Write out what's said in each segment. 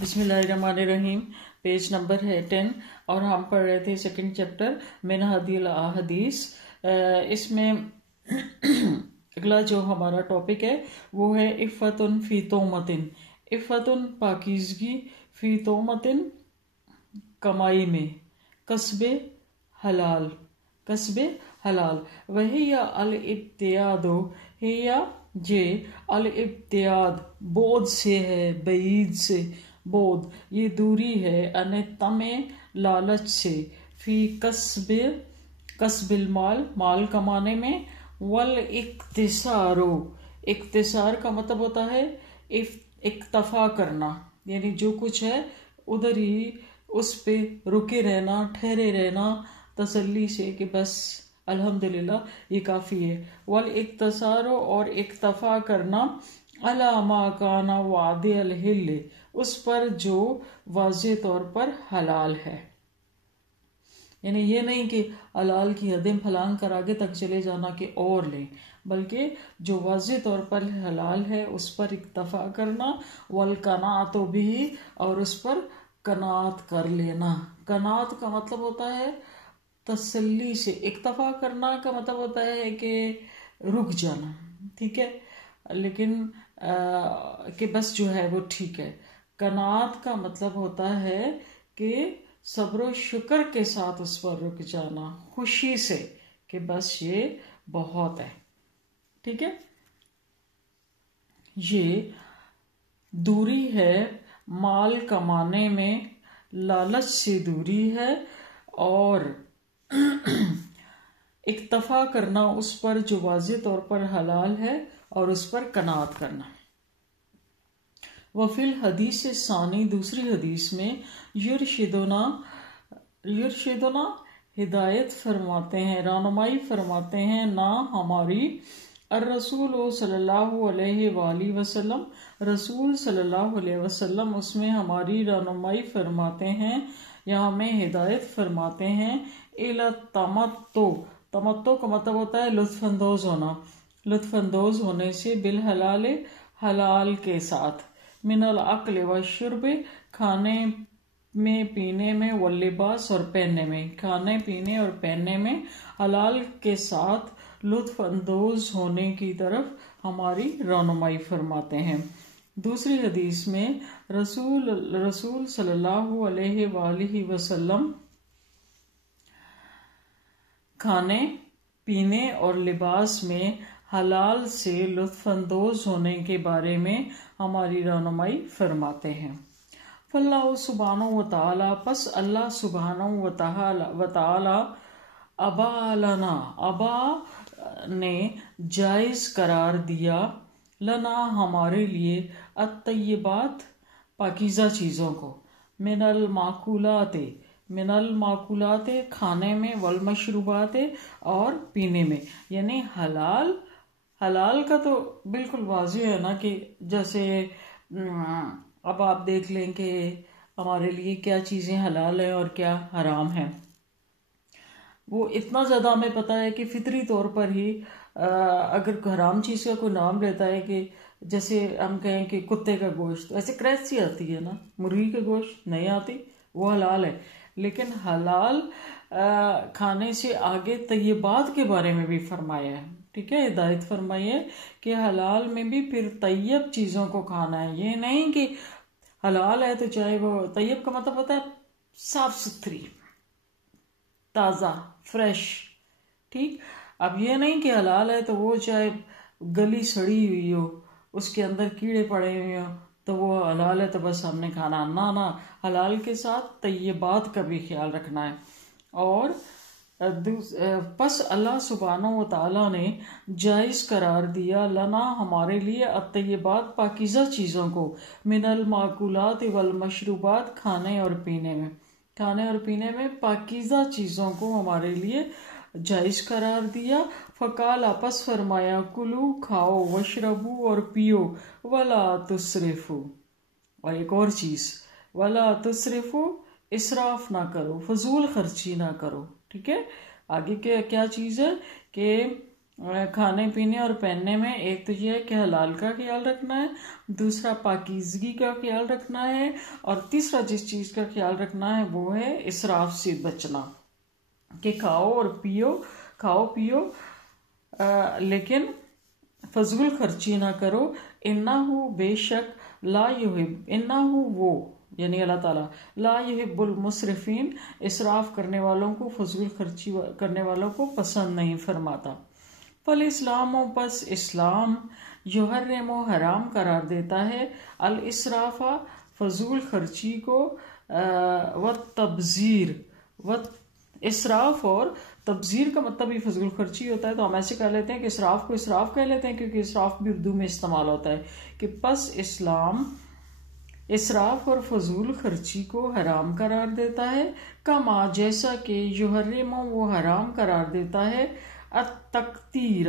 بسم اللہ الرحمن الرحیم. پیج نمبر ہے 10 اور ہم پڑھ رہے تھے سیکنڈ چیپٹر من ہدی الاحادیث. اس میں اگلا جو ہمارا ٹاپک ہے وہ ہے عفت فی تومتن. عفت پاکیزگی، فی تومتن کمائی میں، کسب حلال، کسب حلال. وہی یا الابتیاد ہے یا جے الابتیاد بود سے ہے، بعید سے، بود یہ دوری ہے، ان تمے لالچ سے، فی کسب المال مال کمانے میں، والاقتصار اقتصار کا مطلب ہوتا ہے اکتفا کرنا، یعنی جو کچھ ہے ادھر ہی اس پہ رکے رہنا، ٹھہرے رہنا تسلی سے کہ بس الحمدللہ یہ کافی ہے. والاقتصار اور اکتفا کرنا، علی ما کان واضح الحل اس پر جو واضح طور پر حلال ہے. یعنی یہ نہیں کہ حلال کی حدیں پھلانگ کر آگے تک چلے جانا کہ اور لیں، بلکہ جو واضح طور پر حلال ہے اس پر اکتفا کرنا، والقناعۃ بھی اور اس پر قناعت کر لینا. قناعت کا مطلب ہوتا ہے تسلی سے، اکتفا کرنا کا مطلب ہوتا ہے کہ رک جانا، ٹھیک ہے، لیکن کہ بس جو ہے وہ ٹھیک ہے. قناعت کا مطلب ہوتا ہے کہ صبر و شکر کے ساتھ اس پر رک جانا، خوشی سے کہ بس یہ بہت ہے، ٹھیک ہے. یہ دوری ہے مال کمانے میں، لالچ سے دوری ہے، اور اکتفا کرنا اس پر جو واضح طور پر حلال ہے اور اس پر قناعت کرنا. وفی الحدیث ثانی دوسری حدیث میں، یرشدنا ہدایت فرماتے ہیں، رہنمائی فرماتے ہیں نا ہماری، الرسول صلی اللہ علیہ وآلہ وسلم رسول صلی اللہ علیہ وسلم اس میں ہماری رہنمائی فرماتے ہیں یا ہمیں ہدایت فرماتے ہیں. التمتع، تمتع کا مطلب ہوتا ہے لطف اندوز ہونا، لطف اندوز ہونے سے، بالحلال حلال کے ساتھ، من الاکل والشرب کھانے میں پینے میں، واللباس اور پہننے میں، کھانے پینے اور پہننے میں حلال کے ساتھ لطف اندوز ہونے کی طرف ہماری رہنمائی فرماتے ہیں. دوسری حدیث میں رسول صلی اللہ علیہ وآلہ وسلم کھانے پینے اور لباس میں حلال سے لطف اندوز ہونے کے بارے میں ہماری رہنمائی فرماتے ہیں. فاللہ سبحانہ وتعالی پس اللہ سبحانہ وتعالی ابا نے جائز قرار دیا، لنا ہمارے لیے، الطیبات پاکیزہ چیزوں کو، من المعقولات کھانے میں، والمشروبات اور پینے میں. یعنی حلال کا تو بالکل واضح ہے نا کہ جیسے اب آپ دیکھ لیں کہ ہمارے لیے کیا چیزیں حلال ہیں اور کیا حرام ہیں. وہ اتنا زیادہ ہمیں پتہ ہے کہ فطری طور پر ہی اگر حرام چیز کا کوئی نام لیتا ہے، کہ جیسے ہم کہیں کہ کتے کا گوشت، ویسے کریسی آتی ہے نا، مرغی کا گوشت نہیں آتی، وہ حلال ہے. لیکن حلال کھانے سے آگے طیبات کے بارے میں بھی فرمایا ہے، ٹھیک ہے، ہدایت فرمائی ہے کہ حلال میں بھی پھر طیب چیزوں کو کھانا ہے. یہ نہیں کہ حلال ہے تو چاہے وہ، طیب کا مطلب ہوتا ہے صاف ستھری، تازہ، فریش، ٹھیک. اب یہ نہیں کہ حلال ہے تو وہ چاہے گلی سڑی ہوئی ہو، اس کے اندر کیڑے پڑے ہوئے ہوں تو وہ حلال ہے تو بس ہم نے کھانا، نہ، حلال کے ساتھ طیبات کا بھی خیال رکھنا ہے. اور پس اللہ سبحانہ وتعالی نے جائز قرار دیا، لنا ہمارے لیے، الطیبات پاکیزہ چیزوں کو، من المعقولات والمشروبات کھانے اور پینے میں پاکیزہ چیزوں کو ہمارے لیے جائز قرار دیا. فقال پس فرمایا، کلو کھاؤ، وشربو اور پیو، ولا تسرفو، اور ایک اور چیز، ولا تسرفو اسراف نہ کرو، فضول خرچی نہ کرو، ٹھیک ہے. آگے کیا چیز ہے کہ کھانے پینے اور پہننے میں ایک تو یہ ہے کہ حلال کا خیال رکھنا ہے، دوسرا پاکیزگی کا خیال رکھنا ہے، اور تیسرا جس چیز کا خیال رکھنا ہے وہ ہے اسراف سے بچنا، کہ کھاؤ پیو لیکن فضول خرچی نہ کرو۔ انہو بے شک لا یحب، انہو وہ یعنی اللہ تعالیٰ لا یحب المسرفین، اسراف کرنے والوں کو، فضول خرچی کرنے والوں کو پسند نہیں فرماتا۔ فالاسلام پس اسلام یحرم حرام قرار دیتا ہے الاسراف فضول خرچی کو، والتبذیر، اسراف اور تبذیر کا مطلب ہی فضول خرچی ہوتا ہے، تو ہم ایسے کہہ لیتے ہیں کہ اسراف کو اسراف کہہ لیتے ہیں کیونکہ اسراف بھی اردو میں استعمال ہوتا ہے، کہ پس اسلام اسراف اور فضول خرچی کو حرام قرار دیتا ہے، کما جیسا کہ یحرم وہ حرام قرار دیتا ہے التقتیر،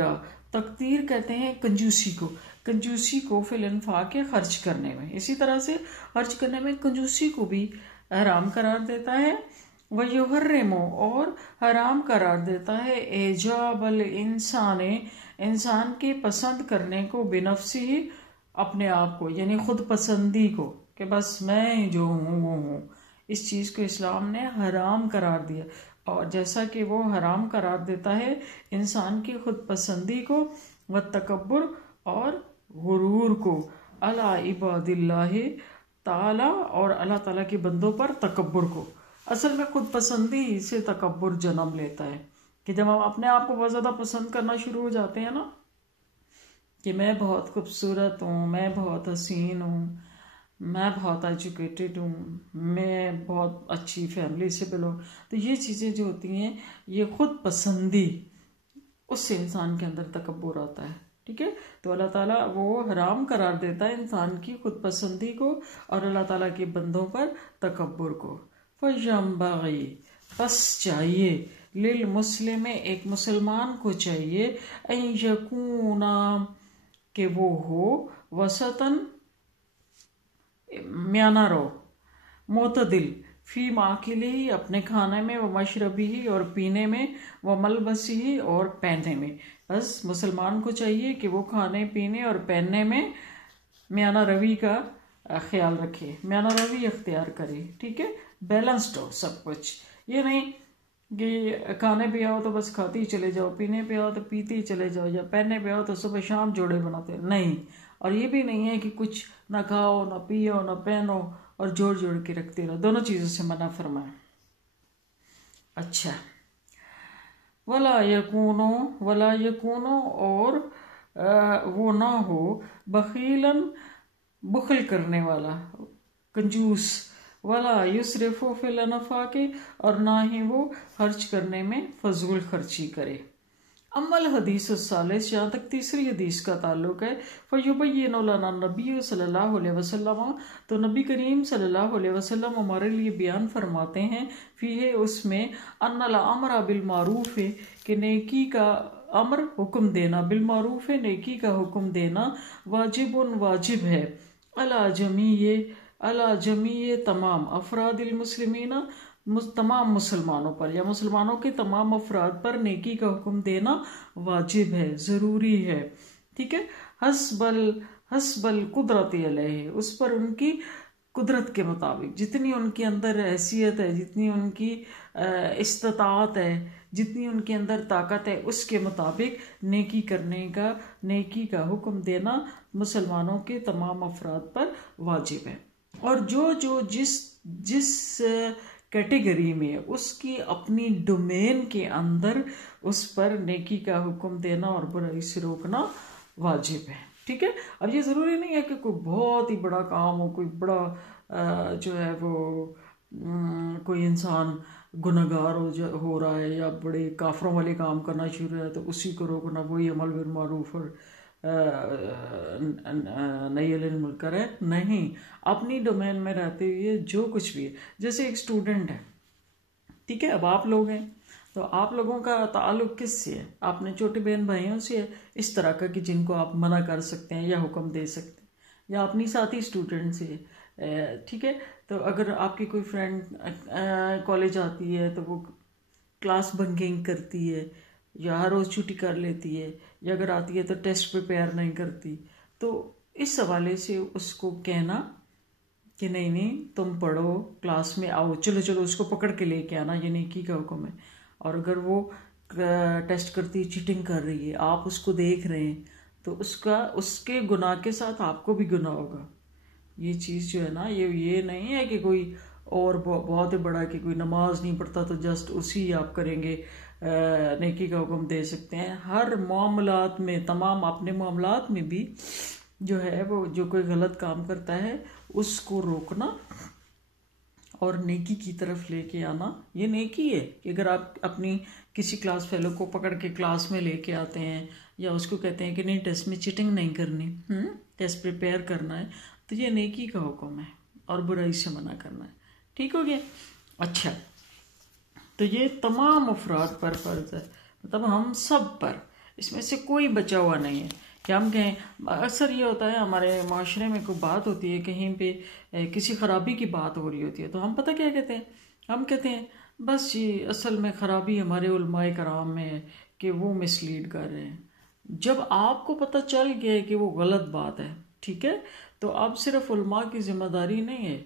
تقتیر کہتے ہیں کنجوسی کو فی الانفاق کے خرچ کرنے میں، اسی طرح سے خرچ کرنے میں کنجوسی کو بھی حرام قرار دیتا ہے۔ وَيُحَرِّمُ اور حرام قرار دیتا ہے ایجاب الانسان، انسان کے پسند کرنے کو، بنفسی اپنے آپ کو، یعنی خود پسندی کو، کہ بس میں جو ہوں وہ ہوں، اس چیز کو اسلام نے حرام قرار دیا، اور جیسا کہ وہ حرام قرار دیتا ہے انسان کی خود پسندی کو، والتکبر اور غرور کو، علی عباد اللہ تعالی اور اللہ تعالیٰ کے بندوں پر تکبر کو۔ اصل میں خود پسندی سے تکبر جنم لیتا ہے، کہ جب ہم اپنے آپ کو بہت زیادہ پسند کرنا شروع ہو جاتے ہیں نا، کہ میں بہت خوبصورت ہوں، میں بہت حسین ہوں، میں بہت ایجوکیٹڈ ہوں، میں بہت اچھی فیملی سے بلونگ، تو یہ چیزیں جو ہوتی ہیں یہ خود پسندی، اس سے انسان کے اندر تکبر آتا ہے، ٹھیک ہے۔ تو اللہ تعالیٰ وہ حرام قرار دیتا ہے انسان کی خود پسندی کو اور اللہ تعالیٰ کے بندوں پر تکبر کو۔ فَيَنبَغِي پس چاہیے، للمسلم ایک مسلمان کو چاہیے، ان یکون کہ وہ ہو، وسطاً میانہ رو، معتدل، فی ماکلی اپنے کھانے میں، و مشربی اور پینے میں، و ملبسی اور پہننے میں۔ بس مسلمان کو چاہیے کہ وہ کھانے پینے اور پہننے میں میانہ روی کا خیال رکھے، میانہ روی اختیار کرے، ٹھیک ہے، بیلنسڈ ہو سب کچھ، یہ نہیں کہ کھانے پہ آؤ تو بس کھاتے ہی چلے جاؤ، پینے پہ آؤ تو پیتے ہی چلے جاؤ، یا پہننے پہ آؤ تو صبح شام جوڑے بناتے نہیں، اور یہ بھی نہیں ہے کہ کچھ نہ کھاؤ نہ پیو نہ پہنو اور جوڑ کے رکھتے رہو، دونوں چیزوں سے منع فرمایا۔ اچھا، ولا یکونو اور وہ نہ ہو، بخیلاً بخل کرنے والا، کنجوس، ولا یسرف فی الانفاق اور نہ ہی وہ خرچ کرنے میں فضول خرچی کرے۔ اما الحدیث الثالث، جہاں تک تیسری حدیث کا تعلق ہے، فیبین لنا النبی صلی اللہ علیہ وسلم، تو نبی کریم صلی اللہ علیہ وسلم ہمارے لیے بیان فرماتے ہیں، فیہ اس میں، ان الامر بالمعروف کہ نیکی کا امر حکم دینا، بالمعروف نیکی کا حکم دینا، واجب ہے، علی جمیع تمام افراد المسلمین، تمام مسلمانوں پر، یا مسلمانوں کے تمام افراد پر نیکی کا حکم دینا واجب ہے، ضروری ہے، ٹھیک ہے، حسب القدرت علیہ، اس پر ان کی قدرت کے مطابق، جتنی ان کے اندر حیثیت ہے، جتنی ان کی استطاعت ہے، جتنی ان کے اندر طاقت ہے، اس کے مطابق نیکی کرنے کا، نیکی کا حکم دینا مسلمانوں کے تمام افراد پر واجب ہے، اور جو جس کیٹیگری میں اس کی اپنی ڈومین کے اندر اس پر نیکی کا حکم دینا اور برائی سے روکنا واجب ہے، ٹھیک ہے۔ اب یہ ضروری نہیں ہے کہ کوئی بہت ہی بڑا کام ہو، کوئی بڑا جو ہے وہ کوئی انسان گنہگار ہو رہا ہے یا بڑے کافروں والے کام کرنا شروع ہے تو اسی کو روکنا، وہی عمل بالمعروف اور نہی عن المنکر ہے، نہیں، اپنی ڈومین میں رہتے ہوئے جو کچھ بھی ہے، جیسے ایک اسٹوڈنٹ ہے، ٹھیک ہے، اب آپ لوگ ہیں تو آپ لوگوں کا تعلق کس سے ہے؟ اپنے چھوٹے بہن بھائیوں سے ہے، اس طرح کا کہ جن کو آپ منع کر سکتے ہیں یا حکم دے سکتے ہیں، یا اپنی ساتھی اسٹوڈنٹ سے ہے، ٹھیک ہے۔ تو اگر آپ کی کوئی فرینڈ کالج آتی ہے تو وہ کلاس بنکنگ کرتی ہے یا ہر روز چھٹی کر لیتی ہے، یا اگر آتی ہے تو ٹیسٹ پریپیئر نہیں کرتی. تو اس حوالے سے اس کو کہنا کہ نہیں تم پڑھو، کلاس میں آؤ، چلو چلو اس کو پکڑ کے لے کے آنا، یہ نیکی کا حکم ہے. اور اگر وہ ٹیسٹ کرتی چیٹنگ کر رہی ہے، آپ اس کو دیکھ رہے ہیں، تو اس کے گناہ کے ساتھ آپ کو بھی گناہ ہوگا. یہ چیز جو ہے نا، یہ نہیں ہے کہ کوئی اور بہت بڑا کہ کوئی نماز نہیں پڑھتا تو جسٹ اسی آپ کریں گے نیکی کا حکم دے سکتے ہیں. ہر معاملات میں، تمام اپنے معاملات میں بھی جو ہے وہ جو کوئی غلط کام کرتا ہے اس کو روکنا اور نیکی کی طرف لے کے آنا، یہ نیکی ہے. کہ اگر آپ اپنی کسی کلاس فیلو کو پکڑ کے کلاس میں لے کے آتے ہیں، یا اس کو کہتے ہیں کہ نہیں ٹیسٹ میں چیٹنگ نہیں کرنی، ٹیسٹ پریپیئر کرنا ہے، تو یہ نیکی کا حکم ہے اور برائی سے منع کرنا ہے. ٹھیک ہو گیا؟ اچھا، تو یہ تمام افراد پر فرض ہے، مطلب ہم سب پر، اس میں سے کوئی بچا ہوا نہیں ہے کہ ہم کہیں. اکثر یہ ہوتا ہے ہمارے معاشرے میں کوئی بات ہوتی ہے، کہیں پہ کسی خرابی کی بات ہو رہی ہوتی ہے، تو ہم پتہ کیا کہتے ہیں؟ ہم کہتے ہیں بس یہ اصل میں خرابی ہمارے علماء کرام میں ہے کہ وہ مس لیڈ کر رہے ہیں. جب آپ کو پتہ چل گیا ہے کہ وہ غلط بات ہے، ٹھیک ہے، تو اب صرف علماء کی ذمہ داری نہیں ہے.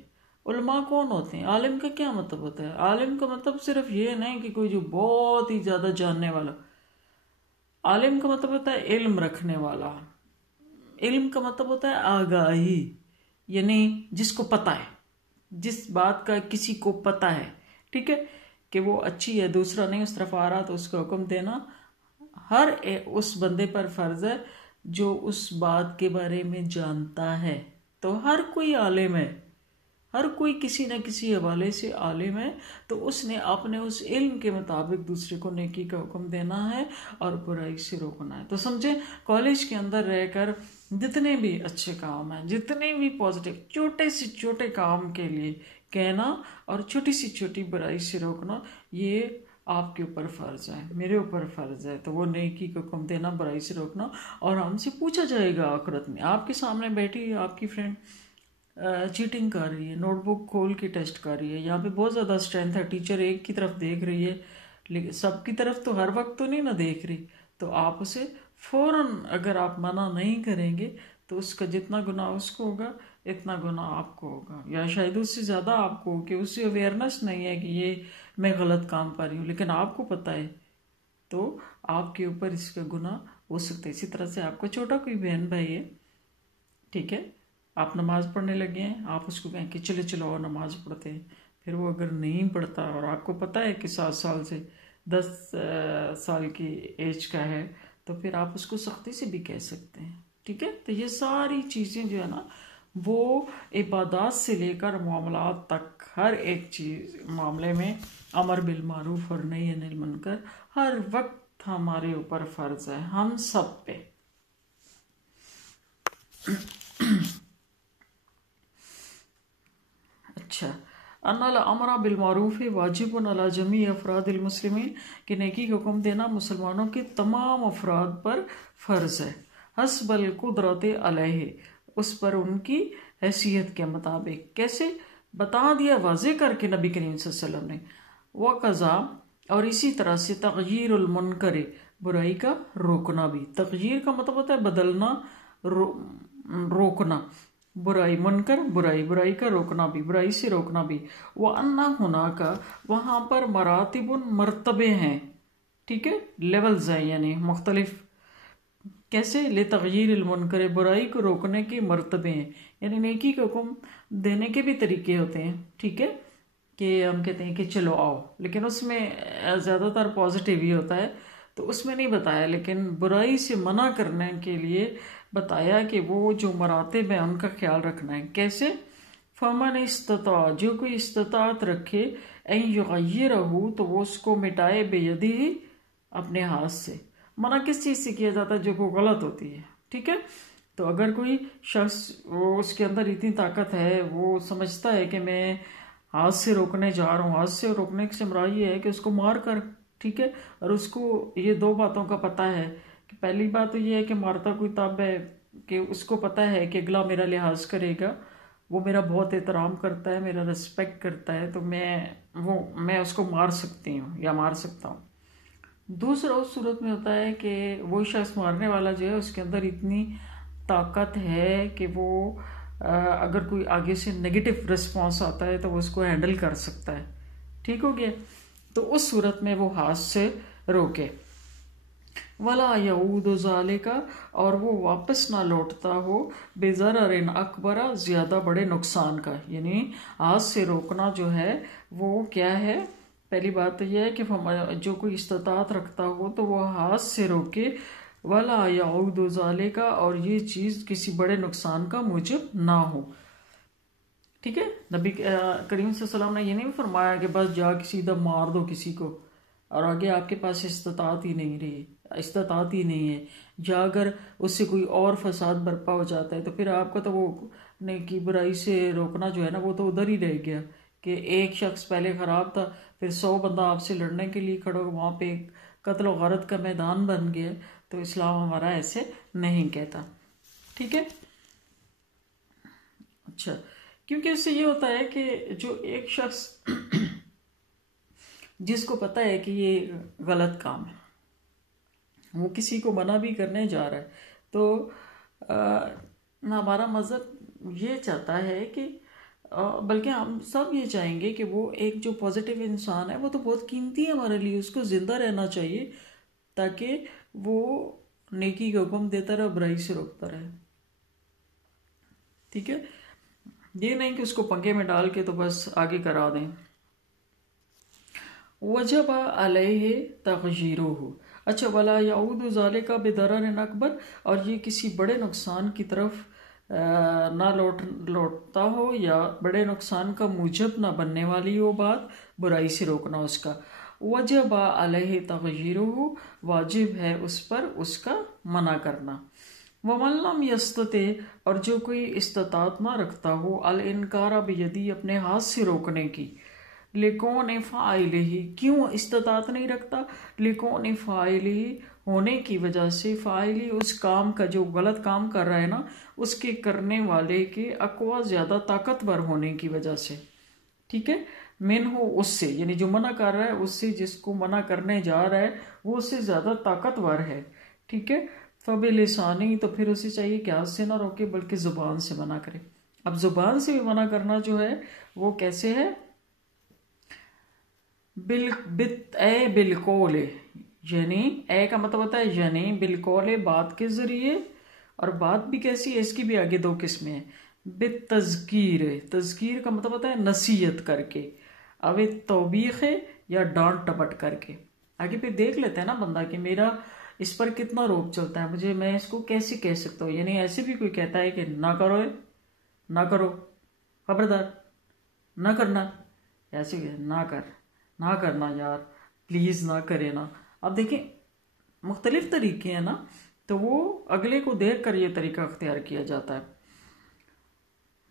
علماء کون ہوتے ہیں؟ عالم کا کیا مطلب ہوتا ہے؟ عالم کا مطلب صرف یہ نہیں کہ کوئی جو بہت ہی زیادہ جاننے والا. عالم کا مطلب ہوتا ہے علم رکھنے والا. علم کا مطلب ہوتا ہے آگاہی، یعنی جس کو پتہ ہے، جس بات کا کسی کو پتہ ہے، ٹھیک ہے، کہ وہ اچھی ہے، دوسرا نہیں اس طرف آ رہا تو اس کو حکم دینا ہر اس بندے پر فرض ہے جو اس بات کے بارے میں جانتا ہے. تو ہر کوئی عالم ہے، ہر کوئی کسی نہ کسی حوالے سے عالم ہے. تو اس نے اپنے اس علم کے مطابق دوسرے کو نیکی کا حکم دینا ہے اور برائی سے روکنا ہے. تو سمجھیں کالج کے اندر رہ کر جتنے بھی اچھے کام ہیں، جتنے بھی پازیٹیو چھوٹے سے چھوٹے کام کے لیے کہنا اور چھوٹی سے چھوٹی برائی سے روکنا، یہ آپ کے اوپر فرض ہے، میرے اوپر فرض ہے. تو وہ نیکی کا حکم دینا، برائی سے روکنا. اور ہم سے پوچھا جائے گا آخرت میں، آپ کے سامنے بیٹھی آپ کی فرینڈ چیٹنگ کر رہی ہے، نوٹ بک کھول کے ٹیسٹ کر رہی ہے، یہاں پہ بہت زیادہ اسٹرینتھ ہے، ٹیچر ایک کی طرف دیکھ رہی ہے لیکن سب کی طرف تو ہر وقت تو نہیں نہ دیکھ رہی. تو آپ اسے فوراً اگر آپ منع نہیں کریں گے تو اس کا جتنا گناہ اس کو ہوگا اتنا گناہ آپ کو ہوگا، یا شاید اس سے زیادہ آپ کو، کہ اس سے اویئرنیس نہیں ہے کہ یہ میں غلط کام کر رہی ہوں لیکن آپ کو پتہ ہے، تو آپ کے اوپر اس کا گناہ ہو سکتا ہے. اسی طرح سے آپ کا چھوٹا کوئی بہن بھائی ہے، ٹھیک ہے، آپ نماز پڑھنے لگے ہیں، آپ اس کو کہیں کہ چلے چلو اور نماز پڑھتے ہیں، پھر وہ اگر نہیں پڑھتا اور آپ کو پتہ ہے کہ 7 سال سے 10 سال کی ایج کا ہے، تو پھر آپ اس کو سختی سے بھی کہہ سکتے ہیں. ٹھیک ہے، تو یہ ساری چیزیں جو ہے نا، وہ عبادات سے لے کر معاملات تک ہر ایک چیز معاملے میں امر بالمعروف اور نہی عن المنکر ہر وقت ہمارے اوپر فرض ہے، ہم سب پہ. اچھا، ان الامر بالمعروف واجب علی جمیع افراد المسلمین، کہ نیکی کا حکم دینا مسلمانوں کے تمام افراد پر فرض ہے، حسب القدرت علیہ، اس پر ان کی حیثیت کے مطابق. کیسے بتا دیا واضح کر کے نبی کریم صلی اللہ علیہ وسلم نے. وقضا، اور اسی طرح سے تغییر المنکر، برائی کا روکنا بھی. تغییر کا مطلب ہوتا ہے بدلنا، روکنا. برائی، منکر برائی، برائی کا روکنا بھی، برائی سے روکنا بھی. وَأَنَّ هُنَاكَ، وہاں پر مراتب مرتبے ہیں، ٹھیک ہے، لیولز ہیں، یعنی مختلف. کیسے؟ لتغییر المنکر، برائی کو روکنے کے مرتبے ہیں، یعنی نیکی کا حکم دینے کے بھی طریقے ہوتے ہیں. ٹھیک ہے، کہ ہم کہتے ہیں کہ چلو آؤ، لیکن اس میں زیادہ تر پازیٹیو ہی ہوتا ہے، تو اس میں نہیں بتایا. لیکن برائی سے منع کرنے کے لیے بتایا کہ وہ جو مراتب ہیں ان کا خیال رکھنا ہے. کیسے؟ فمن استطاع، جو کوئی استطاعت رکھے، ان یغیرہ، تو وہ اس کو مٹائے، بیدہ، اپنے ہاتھ سے. منع کس چیز سے کیا جاتا ہے؟ جو کو غلط ہوتی ہے. ٹھیک ہے، تو اگر کوئی شخص وہ اس کے اندر اتنی طاقت ہے، وہ سمجھتا ہے کہ میں ہاتھ سے روکنے جا رہا ہوں، ہاتھ سے روکنے سے مراد یہ ہے کہ اس کو مار کر، ٹھیک ہے، اور اس کو یہ 2 باتوں کا پتہ ہے کہ پہلی بات تو یہ ہے کہ مارتا کوئی تب ہے کہ اس کو پتہ ہے کہ اگلا میرا لحاظ کرے گا، وہ میرا بہت احترام کرتا ہے، میرا رسپیکٹ کرتا ہے، تو میں اس کو مار سکتی ہوں یا مار سکتا ہوں. دوسرا اس صورت میں ہوتا ہے کہ وہ شخص مارنے والا جو ہے اس کے اندر اتنی طاقت ہے کہ وہ اگر کوئی آگے سے نگیٹو رسپانس آتا ہے تو وہ اس کو ہینڈل کر سکتا ہے. ٹھیک ہو گیا؟ تو اس صورت میں وہ ہاتھ سے روکے. وَلَا يَعُودُ ذَلِكَ اور وہ واپس نہ لوٹتا ہو بِضَرَرٍ أَكْبَرَ زیادہ بڑے نقصان کا. یعنی ہاتھ سے روکنا جو ہے وہ کیا ہے؟ پہلی بات تو یہ ہے کہ جو کوئی استطاعت رکھتا ہو تو وہ ہاتھ سے روکے. وَلَا يَعُودُ ذَلِكَ اور یہ چیز کسی بڑے نقصان کا موجب نہ ہو. ٹھیک ہے؟ نبی کریم صلی اللہ علیہ وسلم نے یہ نہیں فرمایا کہ بس جا کے سیدھا مار دو کسی کو اور آگے آپ کے پاس استطاعت ہی نہیں ہے. یا اگر اس سے کوئی اور فساد برپا ہو جاتا ہے تو پھر آپ کا تو وہ نیکی برائی سے روکنا جو ہے نا وہ تو ادھر ہی رہ گیا کہ ایک شخص پہلے خراب تھا پھر 100 بندہ آپ سے لڑنے کے لیے کھڑا، وہاں پہ ایک قتل و غارت کا میدان بن گیا. تو اسلام ہمارا ایسے نہیں کہتا. ٹھیک ہے؟ اچھا، کیونکہ اس سے یہ ہوتا ہے کہ جو ایک شخص جس کو پتہ ہے کہ یہ غلط کام ہے، وہ کسی کو منع بھی کرنے جا رہا ہے، تو ہمارا مذہب یہ چاہتا ہے کہ بلکہ ہم سب یہ چاہیں گے کہ وہ ایک جو پازیٹیو انسان ہے وہ تو بہت قیمتی ہے ہمارے لیے، اس کو زندہ رہنا چاہیے تاکہ وہ نیکی کا حکم دیتا رہے، برائی سے روکتا رہے. ٹھیک ہے؟ یہ نہیں کہ اس کو پنکھے میں ڈال کے تو بس آگے کرا دیں. وجب علیہ تغییرہ. اچھا، ولا یعود ذالک بضرر اکبر اور یہ کسی بڑے نقصان کی طرف نہ لوٹتا ہو یا بڑے نقصان کا موجب نہ بننے والی ہو بات، برائی سے روکنا اس کا. وجب علیہ تغییرہ واجب ہے اس پر اس کا منع کرنا. وَمَن لَّمْ يَسْتَطِعْ اور جو کوئی استطاعت نہ رکھتا ہو الانکار بیدی اپنے ہاتھ سے روکنے کی. لِکُونِ فَاعِلِهِ کیوں استطاعت نہیں رکھتا؟ لِکُونِ فَاعِلِهِ ہونے کی وجہ سے، فاعلی اس کام کا جو غلط کام کر رہا ہے نا اس کے کرنے والے کے اقوا زیادہ طاقتور ہونے کی وجہ سے. ٹھیک ہے؟ من ہو اس سے، یعنی جو منع کر رہا ہے اس سے، جس کو منع کرنے جا رہا ہے وہ اس سے زیادہ طاقتور ہے. ٹھیک ہے؟ فبلسانی تو پھر اسے چاہیے کہ ہاتھ سے نہ روکے بلکہ زبان سے منع کرے. اب زبان سے بھی منع کرنا جو ہے وہ کیسے ہے؟ اے بالقول، یعنی اے کا مطلب ہوتا ہے یعنی، بالقول بات کے ذریعے. اور بات بھی کیسی ہے؟ اس کی بھی آگے 2 قسمیں ہیں. بالتذکیر، تذکیر کا مطلب ہوتا ہے نصیحت کر کے، او توبیخ یا ڈانٹ ٹپٹ کر کے. آگے پھر دیکھ لیتا ہے نا بندہ کہ میرا اس پر کتنا روب چلتا ہے، میں اس کو کیسے کہہ سکتا ہوں. یعنی ایسے بھی کوئی کہتا ہے کہ نہ کرو، نہ کرو، خبردار نہ کرنا، ایسے نہ کرنا یار پلیز نہ کرے نا. اب دیکھیں مختلف طریقے ہیں نا، تو وہ اگلے کو دیکھ کر یہ طریقہ اختیار کیا جاتا ہے.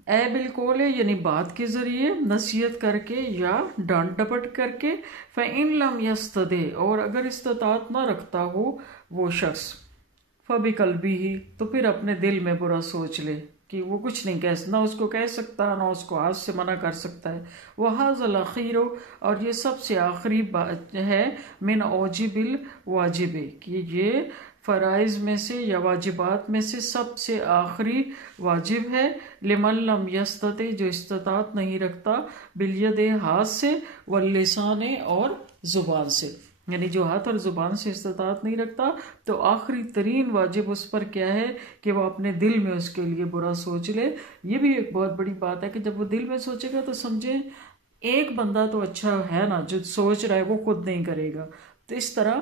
اے بالقول یعنی بات کے ذریعے، نصیحت کر کے یا ڈانٹ ڈپٹ کر کے. فَإِن لَمْ يَسْتَطِعْ اور اگر استطاعت نہ رکھتا ہو وہ شخص، فَبِقَلْبِهِ تو پھر اپنے دل میں برا سوچ لے کہ وہ کچھ نہیں نہ اس کو کہہ سکتا نہ اس کو ہاتھ سے منع کر سکتا ہے. وَهَذَا الْأَخِيرُ اور یہ سب سے آخری بات ہے، من اوجب الواجب کہ یہ فرائض میں سے یا واجبات میں سے سب سے آخری واجب ہے. لمن لم یستطع جو استطاعت نہیں رکھتا، بالید ہاتھ سے، واللسان اور زبان سے. یعنی جو ہاتھ اور زبان سے استطاعت نہیں رکھتا تو آخری ترین واجب اس پر کیا ہے کہ وہ اپنے دل میں اس کے لیے برا سوچ لے. یہ بھی ایک بہت بڑی بات ہے کہ جب وہ دل میں سوچے گا تو سمجھیں ایک بندہ تو اچھا ہے نا جو سوچ رہا ہے وہ خود نہیں کرے گا. تو اس طرح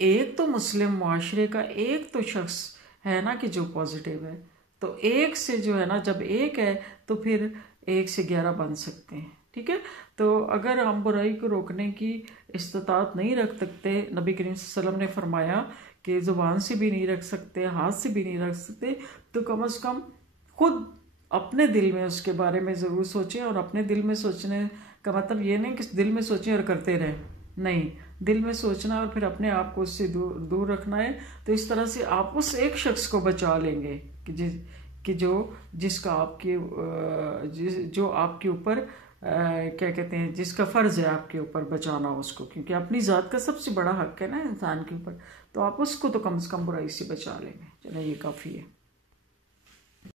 ایک تو مسلم معاشرے کا ایک تو شخص ہے نا کہ جو پازیٹیو ہے، تو ایک سے جو ہے نا جب ایک ہے تو پھر 1 سے 11 بن سکتے ہیں. ٹھیک ہے؟ تو اگر ہم برائی کو روکنے کی استطاعت نہیں رکھ سکتے، نبی کریم صلی اللہ علیہ وسلم نے فرمایا کہ زبان سے بھی نہیں رکھ سکتے، ہاتھ سے بھی نہیں رکھ سکتے، تو کم از کم خود اپنے دل میں اس کے بارے میں ضرور سوچیں. اور اپنے دل میں سوچنے کا مطلب یہ نہیں کہ دل میں سوچیں اور کرتے رہیں، نہیں، دل میں سوچنا اور پھر اپنے آپ کو اس سے دور رکھنا ہے. تو اس طرح سے آپ اس ایک شخص کو بچا لیں گے کہ جو آپ کے اوپر کیا کہتے ہیں جس کا فرض ہے آپ کے اوپر بچانا اس کو، کیونکہ اپنی ذات کا سب سے بڑا حق ہے نا انسان کے اوپر، تو آپ اس کو تو کم از کم برائی سے بچا لیں گے. چلیں یہ کافی ہے.